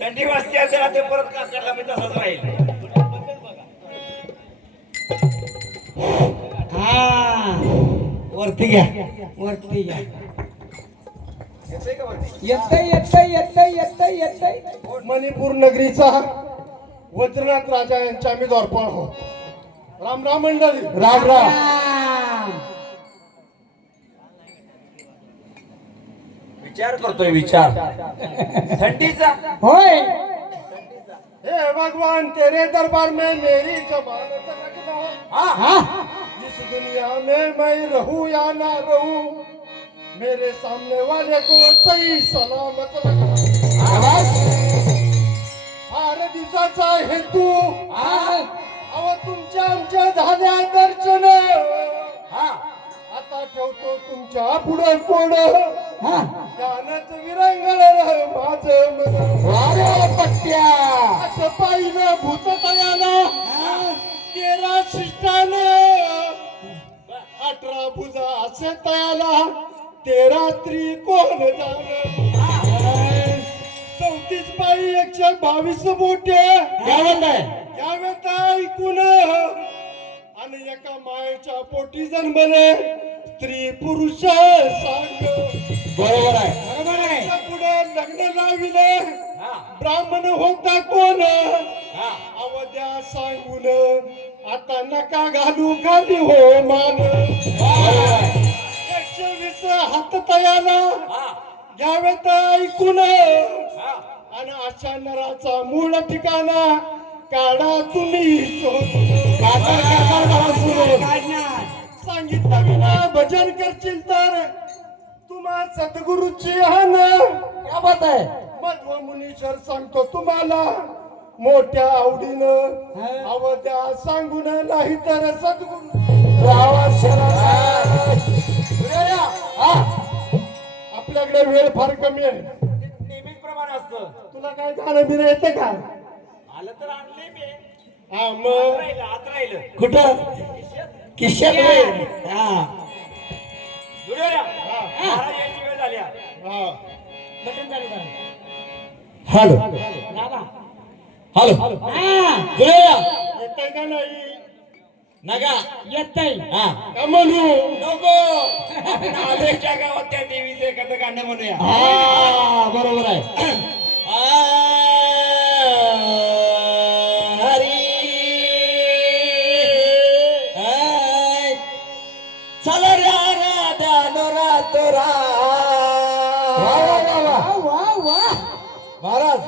थंडी वाजते आता ते परत काकडला मी तसाच राहील. हा वरती घ्या. वरती घ्या. येतंय का वरती? येतंय. मणिपूर नगरीचा वज्रनाथ राजा यांच्या आम्ही द्वारपाळ आहोत. राम राम मंडळी. राम राम. विचार करतोय विचार थंडीचा. होय. हे भगवान तेरे दरबार में मेरी जमानत रखना. हा इस दुनिया में मैं रहूं या ना रहूं, मेरे सामने वाले को सही सलामत रखना. फार दिवसाचा हेतू अव तुमच्या आमच्या झाल्या दर्शन. आता ठेवतो तुमच्या पुढे कोण गाण्याचं विरंगळ माझं मन. पट्ट्या असं पाहिलं भूत तयाला 13 शिष्टानं, 18 भुजा असे तयाला 13 स्त्री कोण जाण. 34 बाई 122 मोठे यावेत ऐकून, आणि एका मायेच्या पोटी जन्मले स्त्री पुरुष सांग. बरोबर आहे. बरोबर आहे. पुढे लग्न लाविले ब्राह्मण होता कोण. अवद्या सांगून आता नका घालू खाली हो मान. 120 हात तयाला घ्यावेत ऐकून, आणि अशा नराचा मूळ ठिकाणा काढा तुम्ही सांगितलं विना भजन करशील तर तुम्हा सद्गुरूची हान. क्या बात आहे. मध्व मुनीश्वर सांगतो तुम्हाला मोठ्या आवडीनं अवद्या सांगून, नाही तर सद्गुरू. आपल्याकडे वेळ फार कमी आहे. नेहमीच प्रमाण असतं. तुला काय गाणं बिणं येतं का? आलं तर आणले मी. हा मग आत राहिलं. कुठं किशात हा. जुळ्या महाराज यांची वेळ झाली. हा बटन चालू करा. हॅलो दाबा. हॅलो. हा जुळ्या येतंय का नाही? नगा. येतंय. हा का म्हणू नको. आपण आलेच्या गावात त्या देवीचं एखादं गाणं म्हणूया. हा बरोबर आहे. हरी चला रा राधा नोरा तोरा. महाराज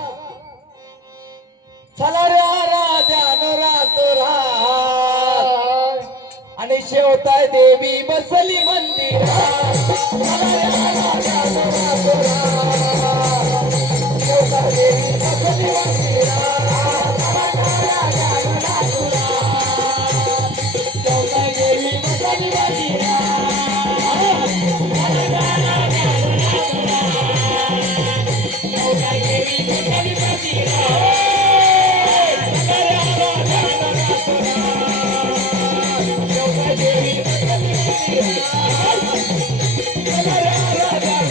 चला रा राधा नोरा तोरा, आणि शेवताय देवी बसली मंदिरा. शेवताय देवी बसली मंदिरा. शेवताय देवी बसली मंदिरा. Hallelujah.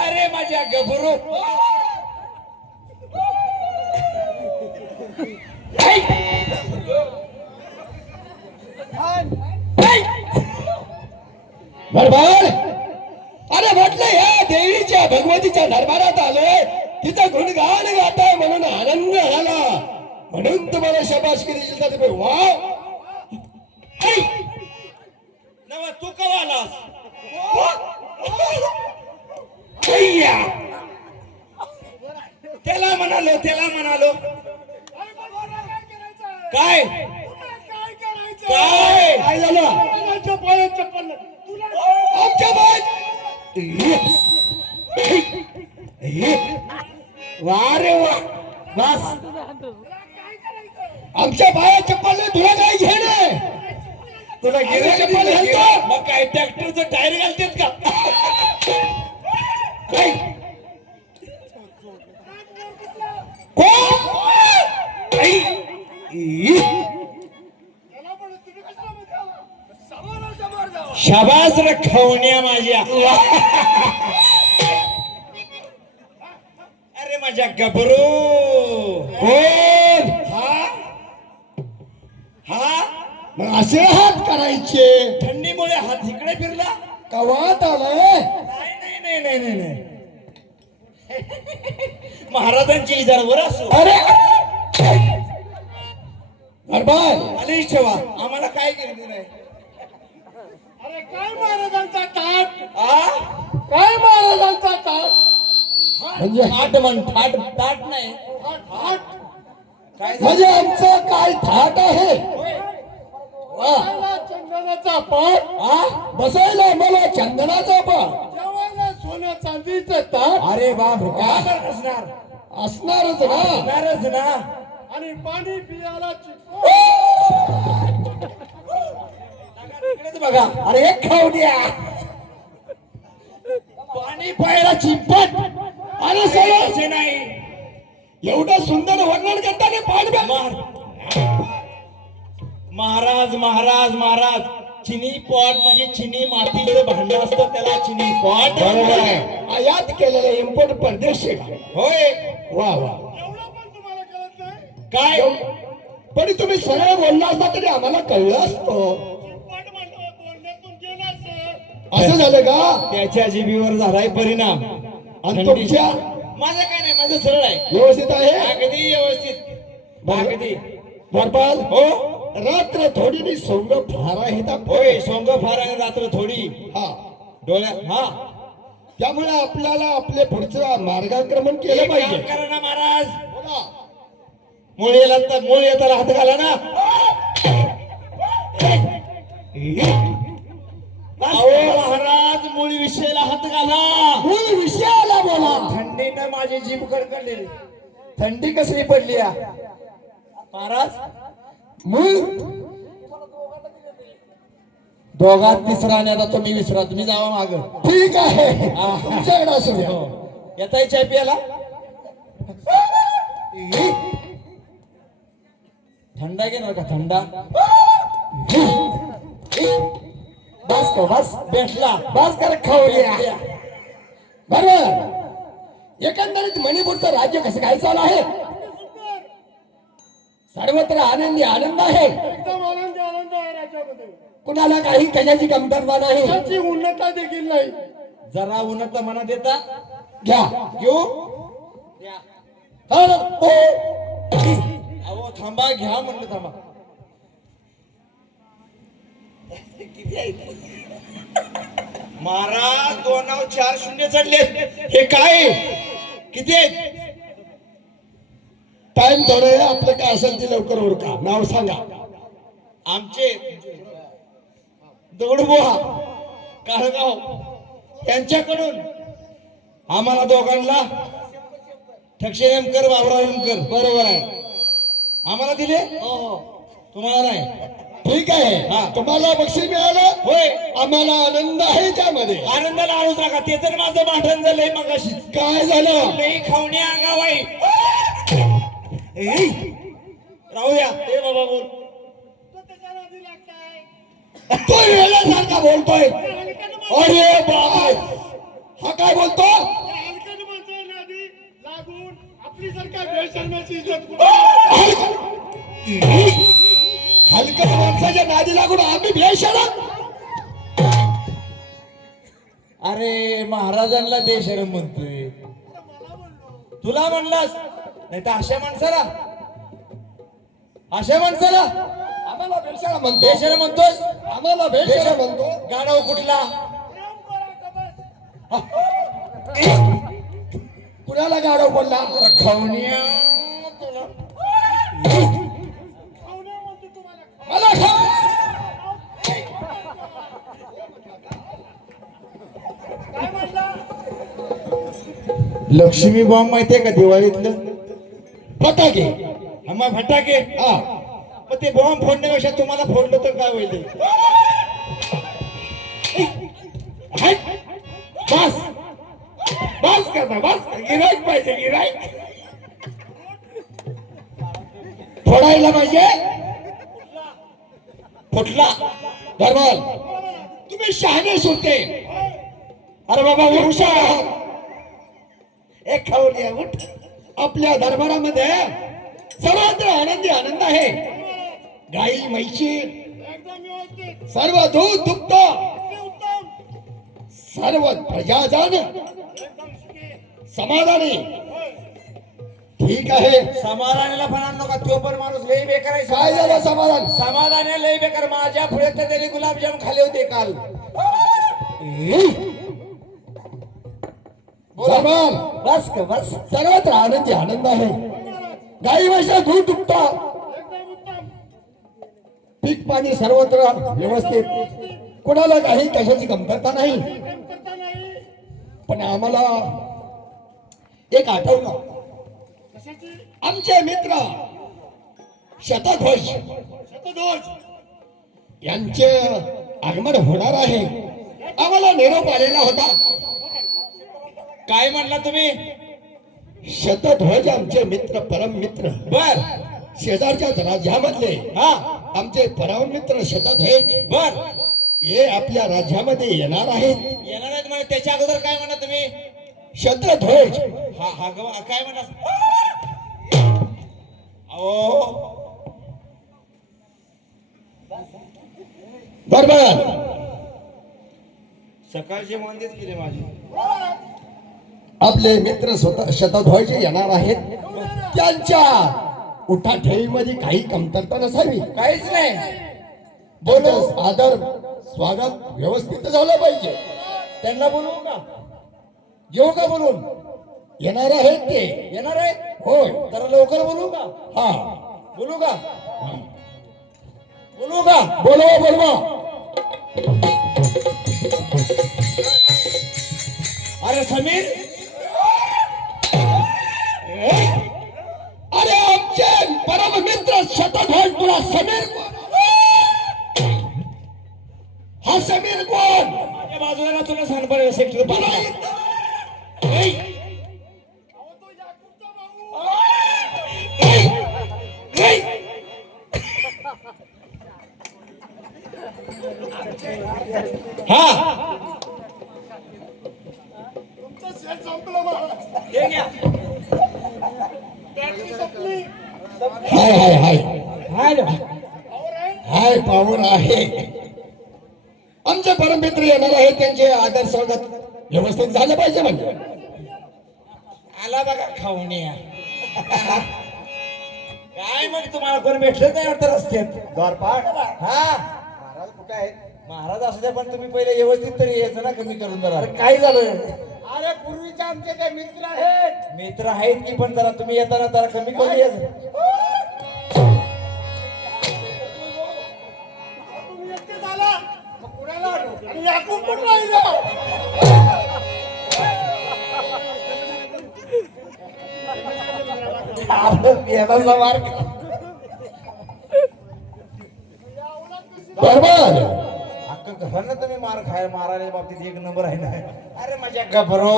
अरे माझ्या गबरू बरोबर. अरे म्हटलं या देवीच्या भगवतीच्या दरबारात आलोय, तिचा गुणगान गाताय म्हणून आनंद झाला, म्हणून तुम्हाला शाबासकी दिली जाते. वाव. नवा तू कवा आलास त्याला म्हणालो काय काय काय झालं? माझ्या पायात चप्पल नाही. तुला आमच्या बाय वा रे वा. बस. आमच्या बाया चप्पल तुला काय घेणे? तुला गिरे चप्पल घालतो? मग काय ट्रॅक्टरचं टायर घालतेत का काय? कोण? आई. त्याला म्हणून तुम्ही कशाला मध्ये आला? समोर जावा. शाबास रे खवण्या माझ्या अरे माझ्या गबरू कोण? हा मग असे हात करायचे. थंडीमुळे हात इकडे फिरला कवात आलाय? नाही महाराजांची इजारावर असो अरे बरोबर. आलेच ठेवा आम्हाला काय केलं नाही अरे काय महाराजांचा ताट? काय महाराजांचा ताट? म्हणजे थाट म्हण थाट नाही थाट. काय म्हणजे आमचं काय थाट आहे? वा. खायला चंदनाचा पाट, बसायला मला चंदनाचा पाट. जेवायला सोन्या चांदीचं ताट अरे बाप रे. असणार असणारच ना. असणारच ना आणि पाणी पियाला इकडेच बघा अरे एक खाऊ द्या. पाणी प्यायला चिंपट अरे सगळं असे नाही एवढं सुंदर वर्णन करताना पाणी प्या. महाराज चिनी पॉट म्हणजे चिनी मातीचं भांड असतं त्याला चिनी पॉट बरोबर आहे. आयात केलेलं इम्पोर्ट परदेशी होय वा वा. एवढं पण तुम्हाला कळत नाही? काय पण तुम्ही सरळ बोलला असता तरी आम्हाला कळलं असतं. चिंपाट म्हणलं बोलण्यातून गेलं असं. असं झालं का? त्याच्या जीबीवर झालाय परिणाम आणि तुमच्या माझं काय नाही माझं सरळ आहे व्यवस्थित आहे? अगदी व्यवस्थित अगदी बरपाल. हो रात्र थोडी नी सोंग फारा हिता. होय सोंग फार आणि रात्र थोडी हा. डोळ्यात हा त्यामुळे आपल्याला आपले पुढचं मार्गक्रमण केलं एक पाहिजे. काम करा ना महाराज बघा. मूळ येताला हात घाला ना अहो महाराज मूळ विषयाला हात घाला मूळ विषयाला बोला. थंडीनं माझी जीभ कडकडलेली थंडी कसली पडली या महाराज मूळ दोघात तिसरा आणि आता तुम्ही विसरा. तुम्ही जावा माग. ठीक आहे. तुमच्याकडे असू द्या. येता चाय प्यायला थंडा घेणार का थंडा बस का बस. भेटला बस कर खाऊ द्या. बरोबर. एकंदरीत मणिपूरचं राज्य कसं काय चालू आहे? सर्वत्र आनंदी आनंद आहे. एकदम आनंद आहे राज्यामध्ये. कुणाला काही कशाची कमतरता नाही. त्याची उन्नता देखील नाही. जरा उन्हात मना देता घ्या. घेऊ हर ओ. अहो थांबा घ्या म्हणलं थांबा किती आहे महाराज 2 नाव 4 शून्य चढले हे काय किती आहेत टाइम थोडं आहे. आपलं काय असेल ते लवकर उरका. नाव सांगा. आमचे दगडुबुवा काळगाव त्यांच्याकडून आम्हाला दोघांना ठक्षे नेमकर बाबराव नेमकर बरोबर आहे आम्हाला दिले हो तुम्हाला नाही ठीक आहे हा तुम्हाला बक्षीस मिळालं होय आम्हाला आनंद आहे त्यामध्ये आनंदाला आणूच नका ते तर माझं भांडण झालंय मगाशी काय झालं लई खावणे अंगावाई राहूया ते बाबा बोल तो वेळासारखा बोलतोय अरे बापरे हा काय बोलतो लागून आपली सरकार बेशर्माची इज्जत हलकट माणसाच्या नादी लागून आम्ही बेशरम अरे महाराजांना बेशरम म्हणतोय तुला म्हणलास नाही तर अशा माणसाला आम्हाला बेशरम म्हणतो बेशरम म्हणतोस आम्हाला बेशरम म्हणतो गाढव कुठला कुणाला गाडव बोलला खावण्या मला खा- लक्ष्मी बॉम्ब माहितीये का दिवाळीतलं फटाके आम्हा फटाके हा मग ते बॉम्ब फोडण्यापेक्षा तुम्हाला फोडलं तर काय होईल बस बस करता बस गिराईक पाहिजे गिराईक फोडायला पाहिजे फुटला धर्माल तुम्ही शहाणे सुटे अरे बाबा हुशार आहात एक खाऊन उठ आपल्या दरबारामध्ये सर्वत्र आनंदी आनंद आहे गाई म्हैशी एकदम व्यवस्थित सर्व दूध दुभत उत्तम सर्व प्रजाजन एकदम सुखी समाधानी ठीक आहे समाधानाला फणा नका तो पण माणूस लई बेकार आहे काय झालं समाधान समाधान लई बेकार माझ्या पुढे तर त्याने गुलाबजाम खाले होते काल दरबार बस का बस सर्वत्र आनंदी आनंद आहे गाई म्हैसा दूध दुभत एकदम उत्तम पीक पाणी सर्वत्र व्यवस्थित कोणाला काही कशाची कमतरता नाही प्रेम करता नाही पण आम्हाला एक आठवलं कशाची आमचे मित्र शतध्वज शतदोष यांचे आगमन होणार आहे आम्हाला निरोप आलेला होता काय म्हणला तुम्ही शतध्वज आमचे मित्र परम मित्र बर शेजारच्या राज्यामधले हा आमचे परम मित्र शतध्वज बर हे आपल्या राज्यामध्ये येणार आहेत येणार आहेत म्हणजे त्याच्या अगोदर काय म्हणा तुम्ही शतध्वज हा हा काय म्हणा अहो बरोबर सकाळचे मंदिर केले माझे आपले मित्र स्वतः शतध्वज येणार आहेत त्यांच्या उठाठेवीमध्ये काही कमतरता नसावी काहीच नाही बोलो आदर स्वागत व्यवस्थित झालं पाहिजे त्यांना बोलवू का येऊ का बोलून येणार आहेत ते येणार आहे होय जरा लवकर बोलू का हा बोलू का बोलू का बोलवा बोलवा अरे समीर अरे आमचे परम मित्र शतध्वज तुला समीर कोण? हा समीर कोण माझ्या बाजूला तुला सांग सेक्टर तुला अहो तो याकूबचा भाऊ हा तुमचं शेत संपलं महाराज हे घ्या बॅटरी संपली हाय हाय हाय हाय ना. और आहे हाय पावर आहे आमचे परम मित्र येणार आहे त्यांचे आदर स्वागत व्यवस्थित झालं पाहिजे म्हणजे आला बघा खावण्या काय मग तुम्हाला कोण भेटलं नाही वाटतं रस्त्यात द्वारपाठ हा महाराज कुठे आहेत महाराज असू द्या पण तुम्ही पहिले व्यवस्थित तरी यायचं ना कमी करून जरा काय झालं अरे पूर्वीचे आमचे काही मित्र आहेत मित्र आहेत की पण जरा तुम्ही येताना जरा कमी करून यायचं तुम्ही एकटे झाला मग कुणाला आणू? आणि याकूब कुठं राहिला याला मार बरोबर अख्खं घर ना तुम्ही मार खाय मारायला बाबतीत एक नंबर आहे ना. अरे माझ्या गबरो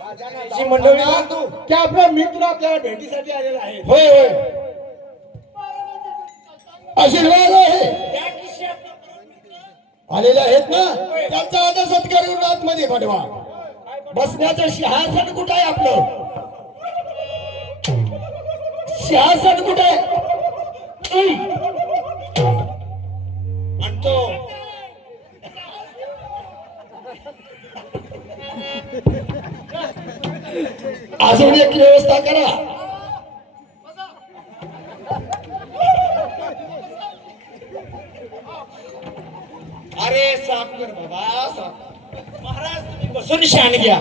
राजाची मंडळी बांधू. की आपला मित्र आपल्याला भेटीसाठी आलेला आहे. होय होय आशीर्वाद आहे आलेले आहेत ना त्यांचा आदर सत्कार करून आतमध्ये पाठवा. बसण्याचं सिंहासन कुठं आहे आपलं सिंहासन कुठे आहे आणतो. अजून एक व्यवस्था करा. अरे साफ कर बाबा साफ. महाराज तुम्ही बसून शान घ्या.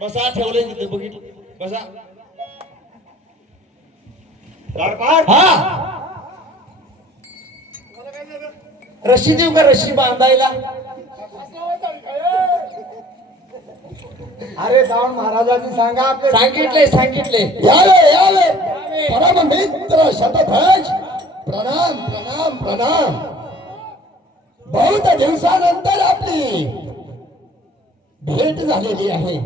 बसा ठेवले तिथे बघितलं. बसा. दरबार हा रशी देऊ का रशी बांधायला? अरे जाऊन महाराजांनी सांगा आपले सांगितले यावे यावे परम मित्र शतध्वज प्रणाम प्रणाम प्रणाम. बहुत दिवसानंतर आपली भेट झालेली आहे.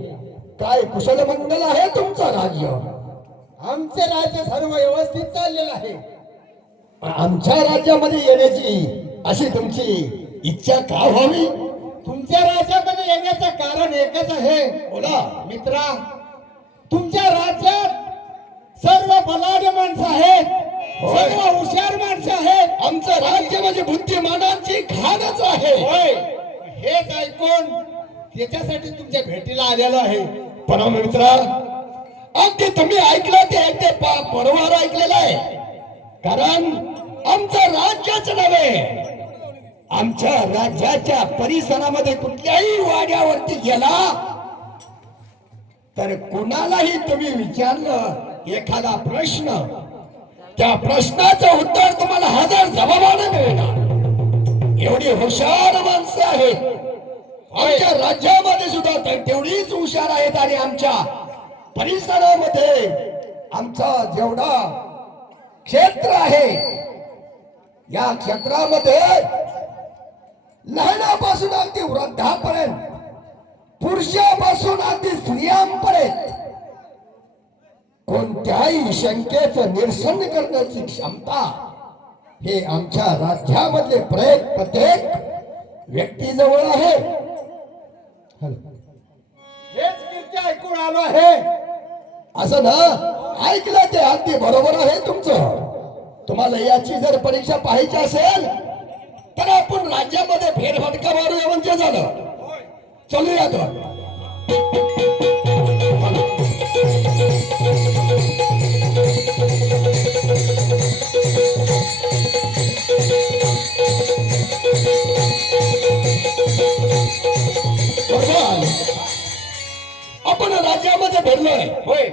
काय कुशल मंगल आहे तुमचं राज्य? आमचे राज्य सर्व व्यवस्थित चाललेलं आहे. आमच्या राज्यामध्ये येण्याची अशी तुमची इच्छा का व्हावी? तुमच्या राज्यामध्ये येण्याचं कारण एकच आहे. बोला. मित्रा, तुमच्या राज्यात सर्व बलाढ्य माणसं आहेत, होय. सर्व हुशार माणसं आहेत. आमचं राज्य म्हणजे बुद्धिमानांची खाणच आहे. होय, हेच ऐकून त्याच्यासाठी तुमच्या भेटीला आलेलो आहे. परम मित्रा अगदी तुम्ही ऐकलं ते अगदी बरोबर ऐकलेलं आहे. कारण आमचं राज्यच नव्हे आमच्या राज्याच्या परिसरामध्ये कुठल्याही वाड्यावरती गेला तर कुणालाही तुम्ही विचारलं एखादा प्रश्न त्या प्रश्नाचं उत्तर तुम्हाला 1000 जबाबाने मिळणार. एवढी हुशार माणसं आहेत आमच्या राज्यामध्ये सुद्धा तेवढीच हुशार आहेत. आणि आमच्या परिसरामध्ये आमचा जेवढा क्षेत्र आहे या क्षेत्रामध्ये लहानापासून अगदी वृद्धापर्यंत पुरुषापासून अगदी स्त्रियांपर्यंत कोणत्याही शंकेचं निरसन करण्याची क्षमता हे आमच्या राज्यामधले प्रत्येक व्यक्तीजवळ आहे. हेच कीर्ती ऐकून आलो आहे. असं ना ऐकलं ते अगदी बरोबर आहे तुमचं. तुम्हाला याची जर परीक्षा पाहायची असेल तर आपण राज्यामध्ये फेरफटका मारूया म्हणजे झालं. चलूया तर. आपण राज्यामध्ये भेटलोय. होय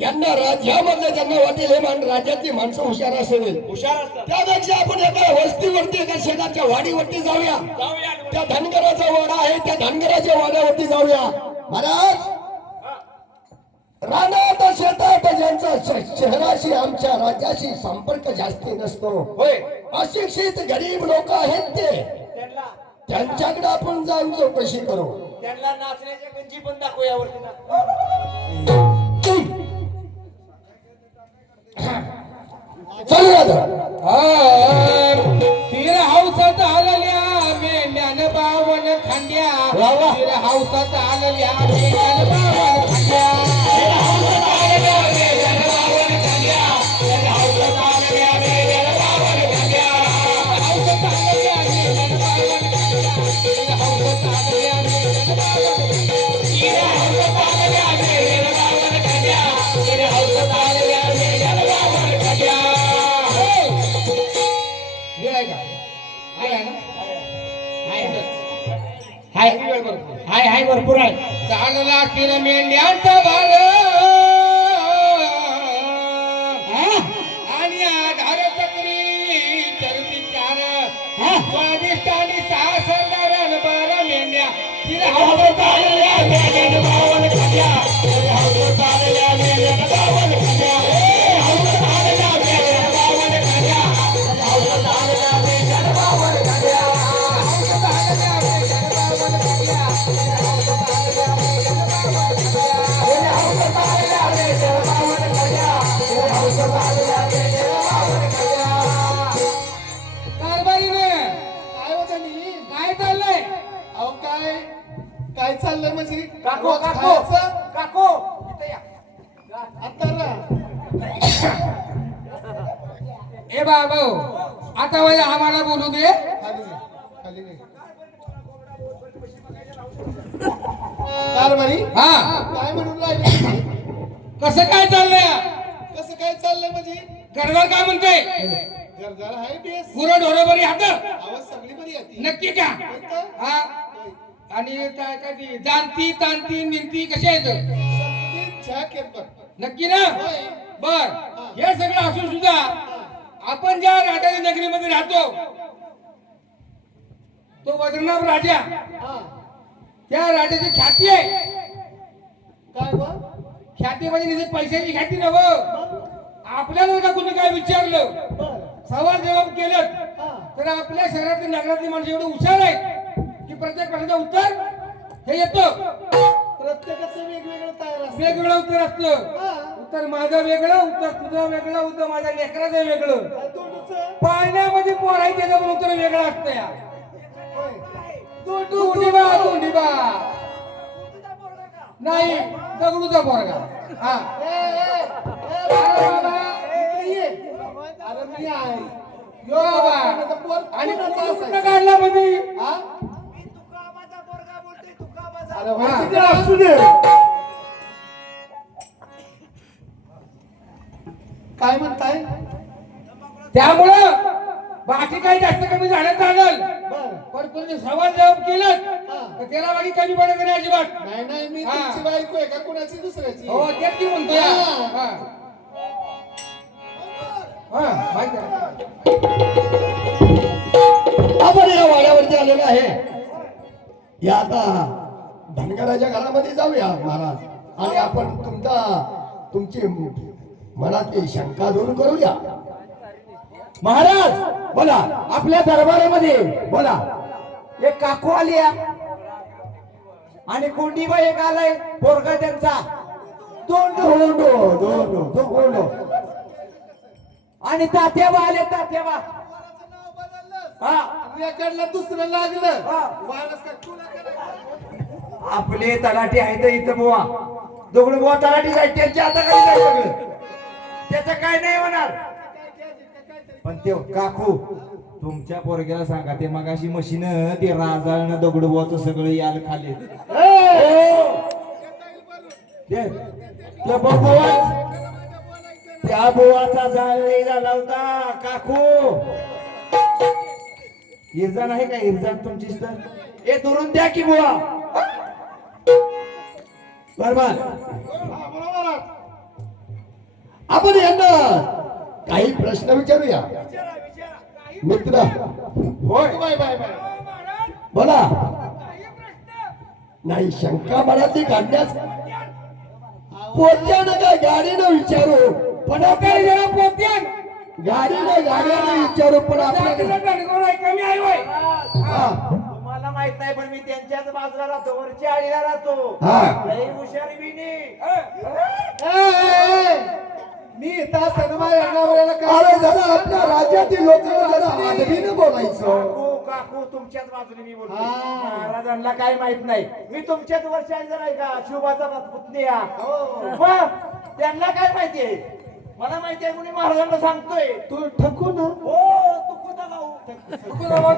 यांना राज्यामधले त्यांना वाटेल हे राज्यातली माणसं हुशार असेल. हुशार असतात. त्यापेक्षा आपण एका वस्तीवरती एका शेताच्या वाडीवरती जाऊया. त्या धनगराचा वाडा आहे त्या धनगराच्या वाड्यावरती जाऊया. महाराज रानात शेतात ज्यांचा शहराशी आमच्या राज्याशी संपर्क जास्ती नसतो होय अशिक्षित गरीब लोक आहेत ते त्यांच्याकडे आपण जाऊन चौकशी करू. त्यांना नाचण्याच्या गंजी पण दाखवू यावरती ना. चलूया तीर हौसात आलेल्या मेंढ्यान बावन खांद्या. तीर हौसात आलेल्या मेंढ्यान बावन खांद्या. तीर हौसात आलेल्या मेंढ्यान बावन खांद्या. तीर हौसात आलेल्या मेंढ्यान बावन खांद्या. हौसात आलेल्या मेंढ्यान बावन खांद्या. तीर हौसात आलेल्या मेंढ्यान बावन खांद्या. तीर हौसात आलेल्या मेंढ्यान बावन खांद्या. तीर हौसात आलेल्या मेंढ्यान बावन खांद्या. हाय भरपूर आहे. चालला किर मेंढ्यांचा भाग तिने हौसत आलेल्या मेल्यानं बावन खांद्या हौसत आलेल्या मेल्यानं बावन खांद्या हौसत आलेल्या मेल्यानं बावन खांद्या हौसत आलेल्या मेल्यानं बावन खांद्या हौसत आलेल्या मेल्यानं बावन खांद्या हौसत आलेल्या मेल्यानं बावन खांद्या हौसत आलेल्या मेल्यानं बावन खांद्या हौसत आलेल्या मेल्यानं बावन खांद्या कारभारीने काय होतं नी? काय चाललंय अहो काय चाललंय म्हणजे काको रोज काको खायचं, काको इथं या. आता ना. ए बाबा आता वय आम्हाला बोलू दे खाली घे, खाली घे. कारभारी हा काय म्हणून राहिले तुम्ही? कसं काय चाललंय कसं काय चाललंय म्हणजे गडबड काय म्हणते गरजार आहे बेस गुरं ढोरं बरी हात आवाज सगळी बरी येते नक्की का हा आणि काय काय ती जाणती ताणती निंती कशी आहेत नक्की ना बर हे सगळं असून सुद्धा आपण ज्या राजाच्या नगरीमध्ये राहतो तो बद्रीनाथ राजा त्या राजाची ख्याती आहे काय बा? ख्याती म्हणजे निधी पैशाची ख्याती नव्ह आपल्याला का कुणी काय विचारलं सवाल जवाब केलं तर आपल्या शहरातली नगरातली माणसं एवढं हुशार आहेत की प्रत्येक प्रश्नाचं उत्तर हे येतं प्रत्येकाचं वेगवेगळं तयार असतं. वेगवेगळं उत्तर असतं उत्तर माझं वेगळं उत्तर तुझं वेगळं उत्तर माझ्या लेकराचं वेगळं दोन्हीचं. पाळण्यामध्ये पोर आहे त्याचं पण उत्तर वेगळं असतं या होय. दोंडीबा नाही दगडूचा पोरगा हा अरे बाबा, इकडे ये. अरे मी आहे. यो बाबा आता पोर आणि कोणाचं कुठं असायचं? काढला मध्ये हा? अरे हा. होय, तिकडे असू दे. काय म्हणताय त्यामुळं बाकी काही जास्त कमी झालं चालेल बर पण कोणी सवाल जवाब केलं तर त्याला बाकी कमी पडत नाही अजिबात नाही मी हा. तुमची बायको आहे का कोणाची दुसऱ्याची हो तेच की म्हणतो हा. माहिती आहे. आपण या वाड्यावरती आलेलो आहे या आता धनगराच्या घरामध्ये जाऊया महाराज आणि आपण तुमची मनातली शंका दूर करूया. महाराज बोला आपल्या दरबारामध्ये बोला. एक काकू आली आणि कोंडीबा एक आलाय पोरगा त्यांचा दोंडो आणि तात्याबा आले तात्याबा हा रेकॉर्डला दुसरं लागलं हा. वारस का तुला करायचं? आपले तलाठी आहेत इथं बुवा दगड बुवा तलाठी जाईल त्यांच्या हाताखाली जाईल सगळं त्याचं काय नाही होणार पण ते काकू तुमच्या पोरग्याला सांगा ते मगाशी मशीन ते राजाळनं दगड बुवाचं सगळं याल खाली त्या बुवाचा जाळ लई झाला होता काकू इरजान आहे का इरजान तुमची तर हे दुरून द्या की बुवा बरोबर आपण यांना काही प्रश्न विचारूया मित्र होय बाय बाय बाय बोला नाही शंका मनातली काढण्यास पोत्यानं का गाडीनं विचारू पण काही जरा पोत्यान गाडीनं विचारू पण आपल्याकडे कमी आहे होय. हा, तुम्हाला माहित नाही पण मी त्यांच्याच बाजूला राहतो वरच्या आळीला राहतो हा. लई हुशारी बिनी मी इथं सन्मा या नवऱ्याला अरे जरा आपल्या राज्यातील लोक जरा आदबीनं बोलायचं काकू काकू तुमच्याच बाजूने मी बोलतो महाराजांना काय माहित नाही मी तुमच्याच वरच्या आळीला नाही का शिवबाचा पुतण्या मग त्यांना काय माहितीये मला माहिती आहे कोणी महाराजांना सांगतोय तू ठकू ना हो तू कुठं भाऊ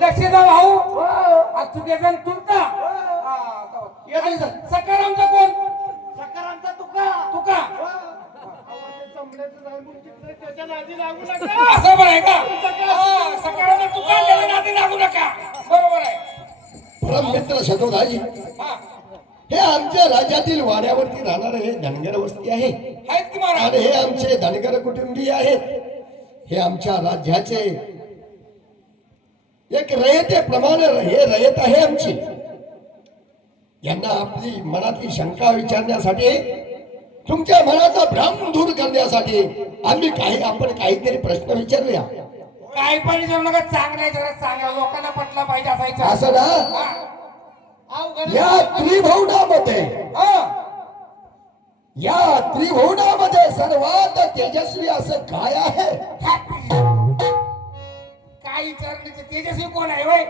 लक्ष द्या भाऊ आज चुकीचा तुरता सकारामचा कोण सकारांचा तुका तुका चमड्याचं नाही मुंडकीचं त्याच्या नादी लागू नका असं पण आहे का सकारामचा तुका त्याला नादी लागू नका बरोबर आहे परम मित्र शतोदाजी हा हे आमच्या राज्यातील वाड्यावरती राहणारे हे धनगर वस्ती आहे आहेत की महाराज आणि हे आमचे धनगर कुटुंबीय आहेत हे आमच्या राज्याचे एक रयतेप्रमाणे हे रयत आहे आमची यांना आपली मनातली शंका विचारण्यासाठी, तुमच्या मनाचा भ्रम दूर करण्यासाठी आपण काहीतरी प्रश्न विचारूया. काय पण विचारू नका, चांगल्या जरा चांगल्या लोकांना पटला पाहिजे असायचं. असं ना, या त्रिभुवनामध्ये सर्वात तेजस्वी असं काय आहे? काय विचारण्याचं तेजस्वी कोण आहे वय?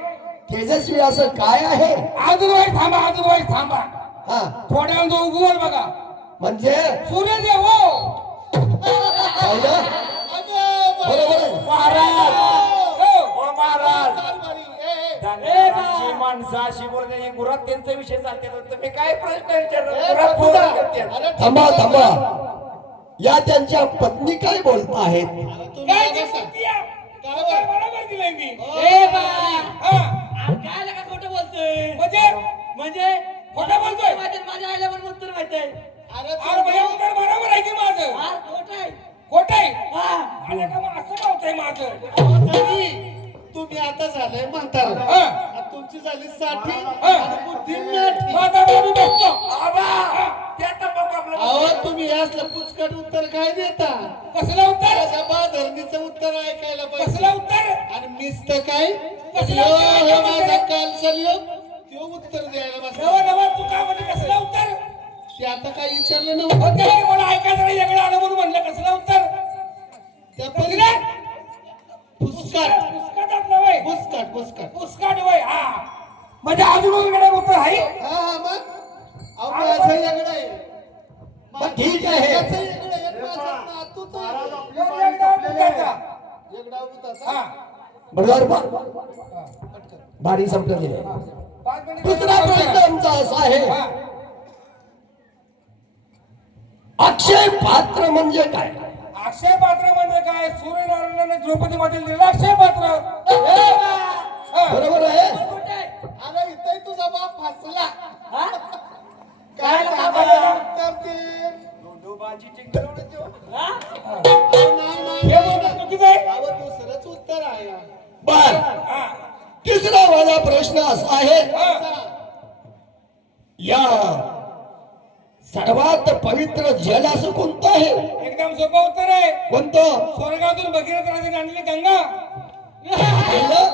तेजस्वी असं काय आहे? अजून वाईट थांबा. हा, थोड्या वेळ तो उगवल बघा. म्हणजे सूर्यदेव हो. पाहिलं? बरोबर आहे. महाराज हो. ओ महाराज माणसं अशी बोलते गुरात त्यांचा विषय चालते, तुम्ही काय प्रश्न विचारता? गुरात करते. थांबा. या त्यांच्या पत्नी काय बोलत आहेत? काय ती म्हणतीया? काय बरोबर दिलंय मी. काय लगा खोटं बोलतोय? म्हणजे खोटं बोलतोय. माझ्या आईला पण उत्तर माहित आहे. अरे भैया उत्तर बरोबर आहे की माझं? खोट आहे. खोट आहे. हा. आलं का मग असं नव्हतंय माझं. तुम्ही आता झालंय म्हातार, हा. तुमची झाली 60 हा. आणि बुद्धी 60. माझा बाबू बसतो. अहो तुम्ही यासला पुचकट उत्तर काय देता? कसलं उत्तर? त्याच्या बाधरणीचं उत्तर ऐकायला पाहिजे. कसलं उत्तर? आणि मिस्त काय कसलं यो, उत्तर? हे माझा काल चाललो तो उत्तर द्यायला बसला. नवा तू का म्हणजे कसलं उत्तर? ते आता काय विचारलं नव्हतं. होते नाही, मला ऐकायचं नाही, वेगळं आलं म्हणून म्हणलं कसलं उत्तर? त्या कसलं? पुचकट पुस्काटातलं वय. पुचकट पुस्काट वय. हा. म्हणजे अजून वेगळं उत्तर आहे. हा मग अहो माझं वेगळं आहे. मग ठीक आहे. त्याचं वेगळं आहे, माझं नातूचं वेगळं. वेगळा पुस्काटा. वेगळा होता. हा. बरोबर. बारी संपलेली आहे. 5 मिनिटं. दुसरा प्रश्न आमचा असा आहे, हा. अक्षय पात्र म्हणजे काय? अक्षय पात्र म्हणजे काय? सूर्यनारायणाने द्रौपदी मातेला दिलेलं अक्षय पात्र. हा. बरोबर आहे. अरे इथं तुझा बाप फसला. काय लगा सांगायला उत्तर ते? हे बोलणं चुकीचं आहे. अहो, दुसरंच उत्तर आहे. बर. हा. तिसरा माझा प्रश्न असा आहे, हा. या सर्वात पवित्र जल असं कोणतं आहे? एकदम सोपं उत्तर आहे. कोणतं? स्वर्गातून भगीरथ राजाने आणलेली गंगा. पहिलं?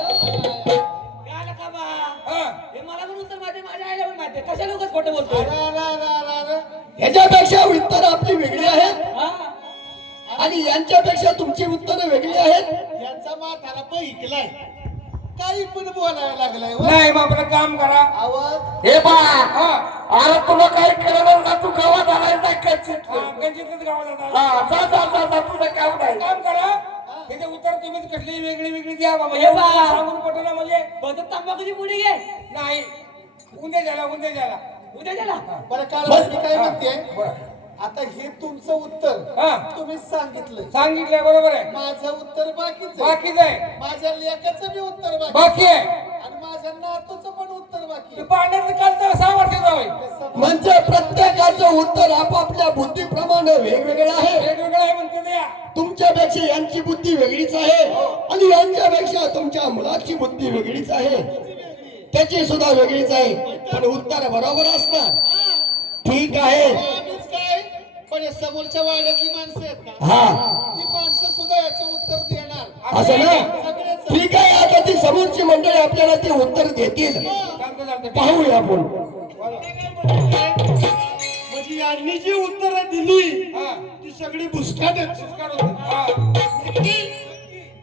काय लगा बा? हा. हे मला पण उत्तर माहिती, माझ्या आईला पण माहिती. कशाला उगाच खोटं बोलतोय? अरे. ह्याच्यापेक्षा उत्तर आपली वेगळी आहेत हा. आणि यांच्यापेक्षा तुमची उत्तरं वेगळी आहेत. यांचा म्हातारा पैकलाय, काही पण बोलायला लागलाय. नाही मग आपलं काम करा. आवाज हे बा हा. अरे तुला काही कळलं ना, तू गावात आलाय ना कच्चित. गंजितच गावात जाता. हा जा तुझं काम नाही. काम करा. त्याचे उत्तर तुम्ही कसली वेगळी द्या बाबा. हे हे बा. सांगून पटलं म्हणजे बघत तंबाखूची पुढे घे. नाही. उद्या झाला. उद्या झाला. बरं काल मी काय म्हणते, बरं. आता हे तुमचं उत्तर हा. तुम्हीच सांगितलंय. सांगितलंय बरोबर आहे. माझं उत्तर बाकीच आहे. बाकीच आहे. माझ्या लेकाचं बी उत्तर बाकी बाकी आहे. आणि माझ्या नातूचं पण उत्तर बाकी पांढर कालचं 6 वर्षाचा होय. आहे. म्हणजे प्रत्येकाचं उत्तर आपापल्या बुद्धीप्रमाणे वेगवेगळं आहे. वेगवेगळं आहे म्हणते ते. तुमच्यापेक्षा यांची बुद्धी वेगळीच आहे आणि यांच्यापेक्षा तुमच्या मुलाची बुद्धी वेगळीच आहे, त्याची सुद्धा वेगळीच आहे, पण उत्तर बरोबर असणार. ठीक आहे. आम्हीच काय पण हे समोरच्या वाड्यातली माणसं आहेत ना, हा, ती माणसं सुद्धा याचं उत्तर देणार. असं ना. सगळेच ठीक आहे. आता ती समोरची मंडळी आपल्याला ते उत्तर देतील. चालतं. पाहूया आपण. म्हणजे यांनी जी उत्तरं दिली हा. ती सगळी बुसकाट आहेत. हा.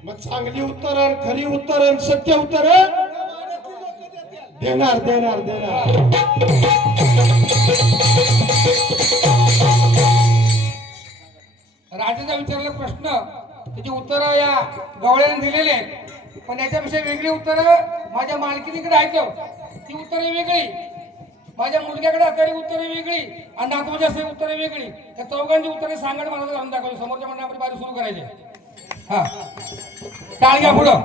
मग चांगली उत्तर, खरी उत्तर, सत्य उत्तर देणार. राजाचा विचारलेला प्रश्न त्याची उत्तर या गवळ्याने दिलेली आहेत, पण याच्यापेक्षा वेगळी उत्तर माझ्या मालकीनीकडे आहेत. ती उत्तरे वेगळी, माझ्या मुलग्याकडे असणारी उत्तरे वेगळी आणि नातवाची असणारी उत्तरे वेगळी. त्या चौघांची उत्तरे सांगत मला जाऊन दाखवली. समोरच्या मंडळामध्ये बारी सुरू करायची. हा, टाळ घ्या पुढं.